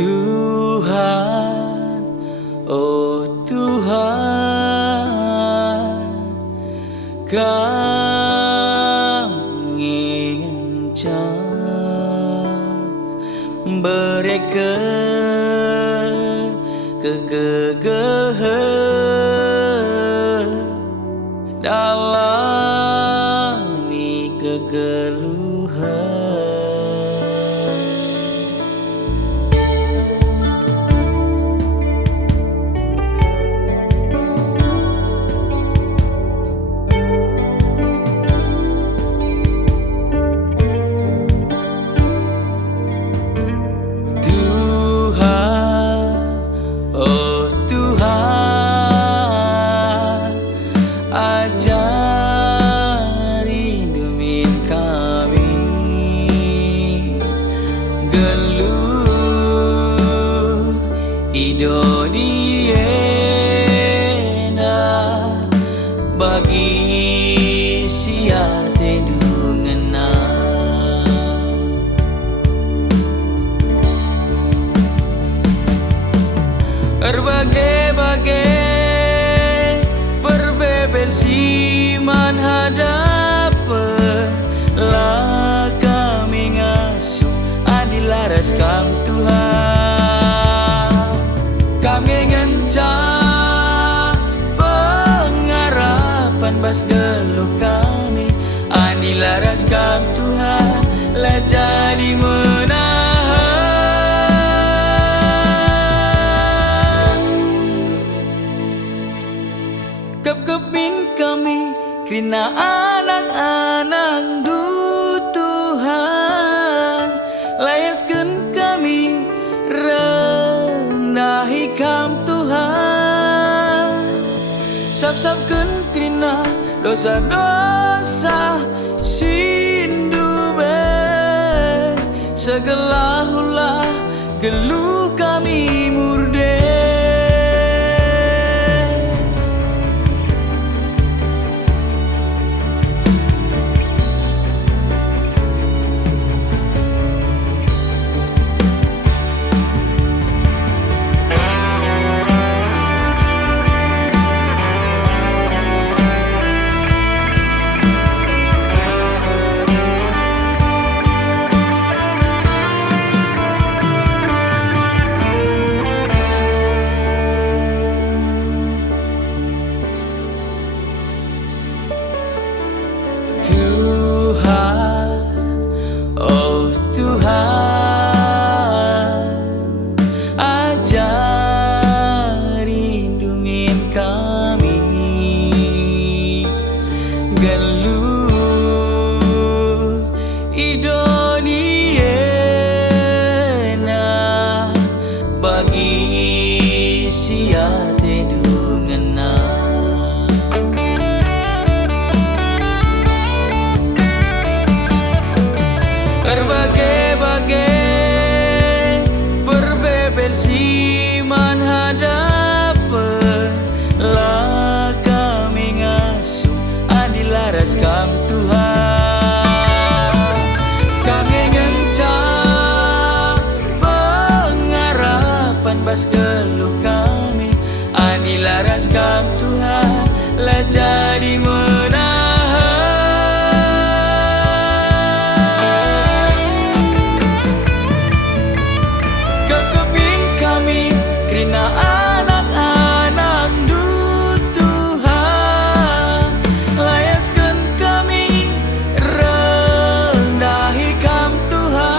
Tuhan, oh Tuhan, kami ngencang mereka kegagahan dalam kegeluhan. Ajari dumin kami geluh idoniena bagi sia tendungena berbagai-bagai siman hadapan lah kami ngasuh adilaras kam Tuhan kami ngencang pengharapan bas geluh kami adilaras kam Tuhan lah jadi kepin kami krina anak-anak du Tuhan layaskeun kami rendahi kam Tuhan sap-sapkeun krina dosa-dosa sindu be segala ulah geluh kami murde. Geluh idoniena bagi sia tedungena berbagai-bagai berbebel siman hadapan lah kami ngasuh adilaras kam Tuhan kami ngencang pengharapan bas geluh kami adilaras kam Tuhan lah jadi krina anak-anak du Tuhan layaskeun kami rendahi kam Tuhan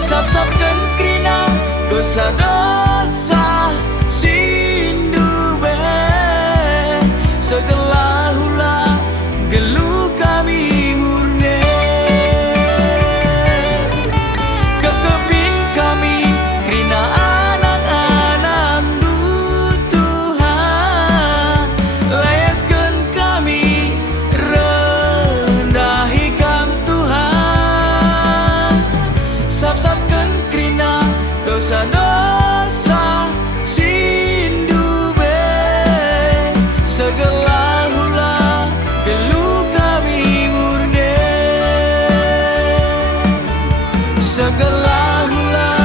sap-sapkeun krina dosa-dosa sindu be segala ulah geluh kami murni kekepin kami anak-anak du Tuhan layaskeun kami rendahi kam Tuhan sap-sapkeun krina dosa-dosa sindu be segala ulah geluh kami murde segala ulah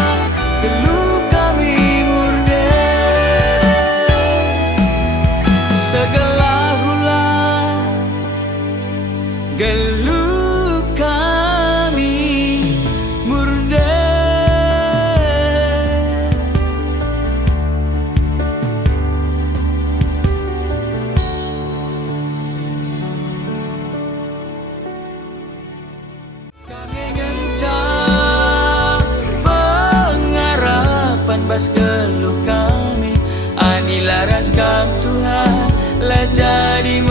bas keluh kami, ani laraskan Tuhan lah jadi